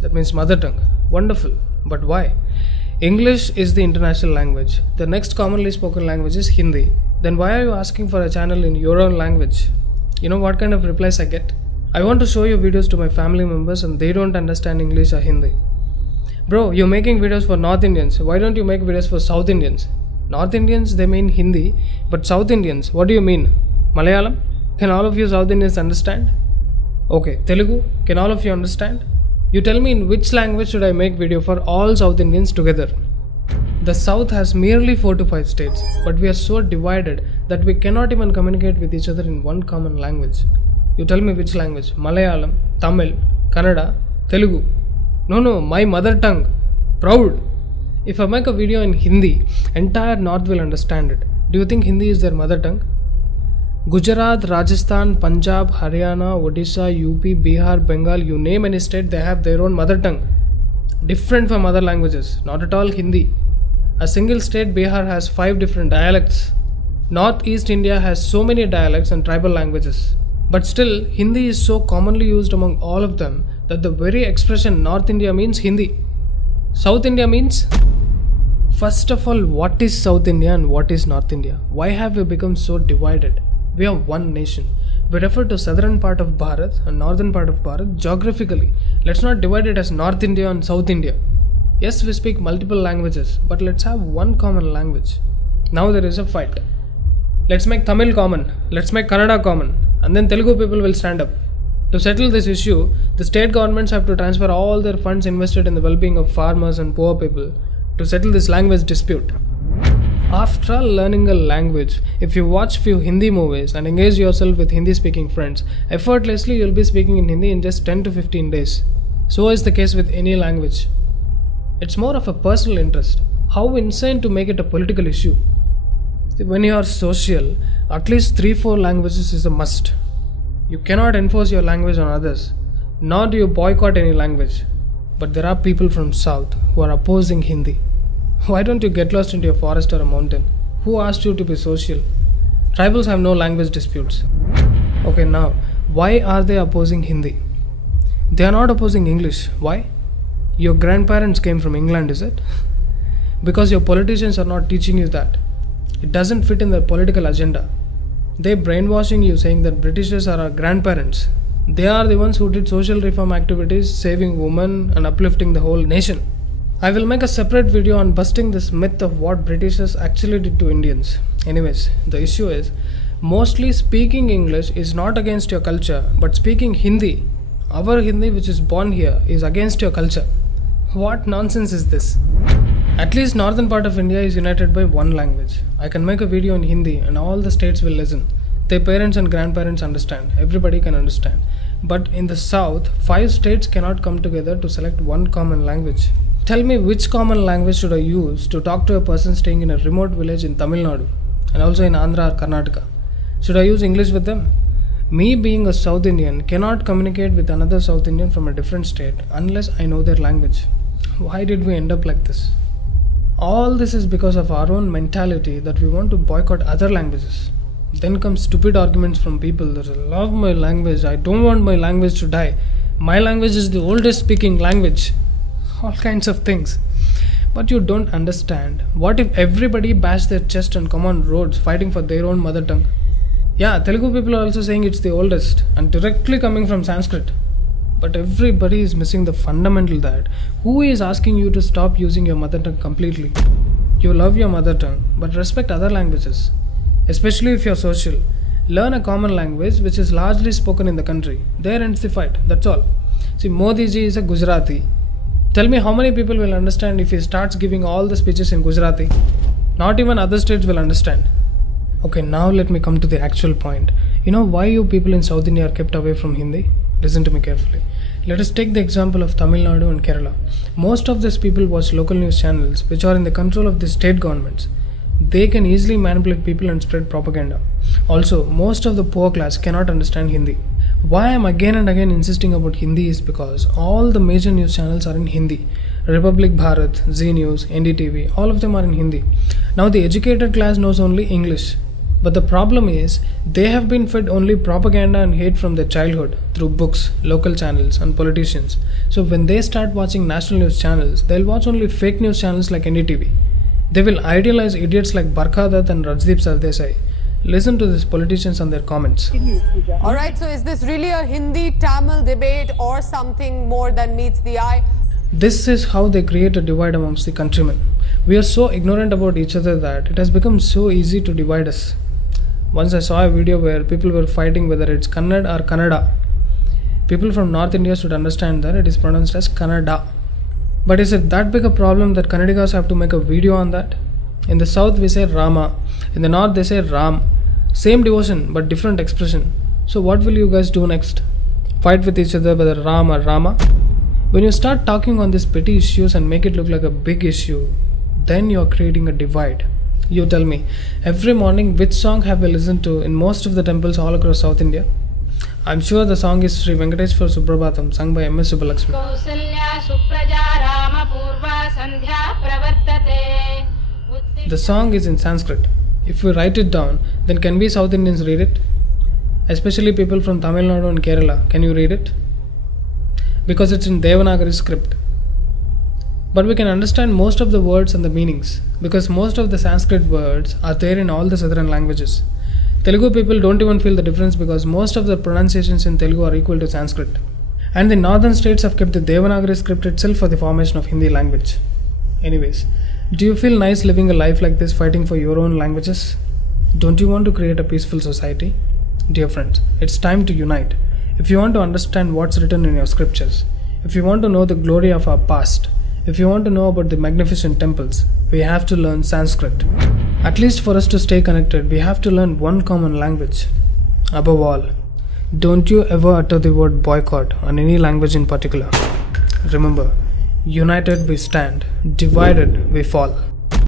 That means mother tongue. Wonderful. But why? English is the international language. The next commonly spoken language is Hindi. Then why are you asking for a channel in your own language? You know what kind of replies I get? I want to show your videos to my family members and they don't understand English or Hindi. Bro, you're making videos for North Indians. Why don't you make videos for South Indians? North Indians, they mean Hindi. But South Indians, what do you mean? Malayalam? Can all of you South Indians understand? Okay, Telugu? Can all of you understand? You tell me in which language should I make video for all South Indians together? The South has merely 4 to 5 states, but we are so divided that we cannot even communicate with each other in one common language. You tell me which language? Malayalam, Tamil, Kannada, Telugu. No, my mother tongue. Proud. If I make a video in Hindi, entire North will understand it. Do you think Hindi is their mother tongue? Gujarat, Rajasthan, Punjab, Haryana, Odisha, UP, Bihar, Bengal, you name any state, they have their own mother tongue. Different from other languages, not at all Hindi. A single state, Bihar, has 5 different dialects. Northeast India has so many dialects and tribal languages. But still, Hindi is so commonly used among all of them that the very expression North India means Hindi. South India means? First of all, what is South India and what is North India? Why have we become so divided? We are one nation. We refer to southern part of Bharat and northern part of Bharat geographically. Let's not divide it as North India and South India. Yes, we speak multiple languages, but let's have one common language. Now there is a fight. Let's make Tamil common. Let's make Kannada common. And then Telugu people will stand up. To settle this issue, the state governments have to transfer all their funds invested in the well-being of farmers and poor people to settle this language dispute. After all learning a language, if you watch few Hindi movies and engage yourself with Hindi speaking friends, effortlessly you'll be speaking in Hindi in just 10 to 15 days. So is the case with any language. It's more of a personal interest. How insane to make it a political issue. When you are social, at least 3-4 languages is a must. You cannot enforce your language on others, nor do you boycott any language. But there are people from South who are opposing Hindi. Why don't you get lost into a forest or a mountain? Who asked you to be social? Tribals have no language disputes. Okay, now, why are they opposing Hindi? They are not opposing English. Why? Your grandparents came from England, is it? Because your politicians are not teaching you that. It doesn't fit in their political agenda. They're brainwashing you saying that Britishers are our grandparents. They are the ones who did social reform activities, saving women and uplifting the whole nation. I will make a separate video on busting this myth of what Britishers actually did to Indians. Anyways, the issue is, mostly speaking English is not against your culture, but speaking Hindi, our Hindi which is born here, is against your culture. What nonsense is this? At least northern part of India is united by one language. I can make a video in Hindi and all the states will listen. Their parents and grandparents understand. Everybody can understand. But in the south, 5 states cannot come together to select one common language. Tell me which common language should I use to talk to a person staying in a remote village in Tamil Nadu and also in Andhra or Karnataka? Should I use English with them? Me being a South Indian cannot communicate with another South Indian from a different state unless I know their language. Why did we end up like this? All this is because of our own mentality that we want to boycott other languages. Then come stupid arguments from people that I love my language, I don't want my language to die. My language is the oldest speaking language. All kinds of things. But you don't understand. What if everybody bashed their chest and come on roads fighting for their own mother tongue? Yeah, Telugu people are also saying it's the oldest and directly coming from Sanskrit. But everybody is missing the fundamental that who is asking you to stop using your mother tongue completely? You love your mother tongue, but respect other languages. Especially if you're social. Learn a common language which is largely spoken in the country. There ends the fight, that's all. See, Modi ji is a Gujarati. Tell me how many people will understand if he starts giving all the speeches in Gujarati? Not even other states will understand. Okay, now let me come to the actual point. You know why you people in South India are kept away from Hindi? Listen to me carefully. Let us take the example of Tamil Nadu and Kerala. Most of these people watch local news channels which are in the control of the state governments. They can easily manipulate people and spread propaganda. Also, most of the poor class cannot understand Hindi. Why I am again and again insisting about Hindi is because all the major news channels are in Hindi. Republic Bharat, Zee News, NDTV, all of them are in Hindi. Now the educated class knows only English. But the problem is, they have been fed only propaganda and hate from their childhood through books, local channels, and politicians. So when they start watching national news channels, they'll watch only fake news channels like NDTV. They will idealize idiots like Barkha Dutt and Rajdeep Sardesai. Listen to these politicians and their comments. Alright, so is this really a Hindi-Tamil debate or something more than meets the eye? This is how they create a divide amongst the countrymen. We are so ignorant about each other that it has become so easy to divide us. Once I saw a video where people were fighting whether it's Kannada or Kannada. People from North India should understand that it is pronounced as Kannada. But is it that big a problem that Kannadigas have to make a video on that? In the south we say Rama, in the north they say Ram. Same devotion but different expression. So what will you guys do next? Fight with each other whether Ram or Rama? When you start talking on these petty issues and make it look like a big issue, then you are creating a divide. You tell me, every morning which song have we listened to in most of the temples all across South India? I'm sure the song is Sri Venkateshwar Suprabhatam, sung by M.S. Subbulakshmi. The song is in Sanskrit. If we write it down, then can we South Indians read it? Especially people from Tamil Nadu and Kerala, can you read it? Because it's in Devanagari script. But we can understand most of the words and the meanings, because most of the Sanskrit words are there in all the southern languages. Telugu people don't even feel the difference because most of the pronunciations in Telugu are equal to Sanskrit. And the northern states have kept the Devanagari script itself for the formation of Hindi language. Anyways, do you feel nice living a life like this, fighting for your own languages? Don't you want to create a peaceful society? Dear friends, it's time to unite. If you want to understand what's written in your scriptures, if you want to know the glory of our past, if you want to know about the magnificent temples, we have to learn Sanskrit. At least for us to stay connected, we have to learn one common language. Above all, don't you ever utter the word boycott on any language in particular. Remember, united we stand, divided we fall.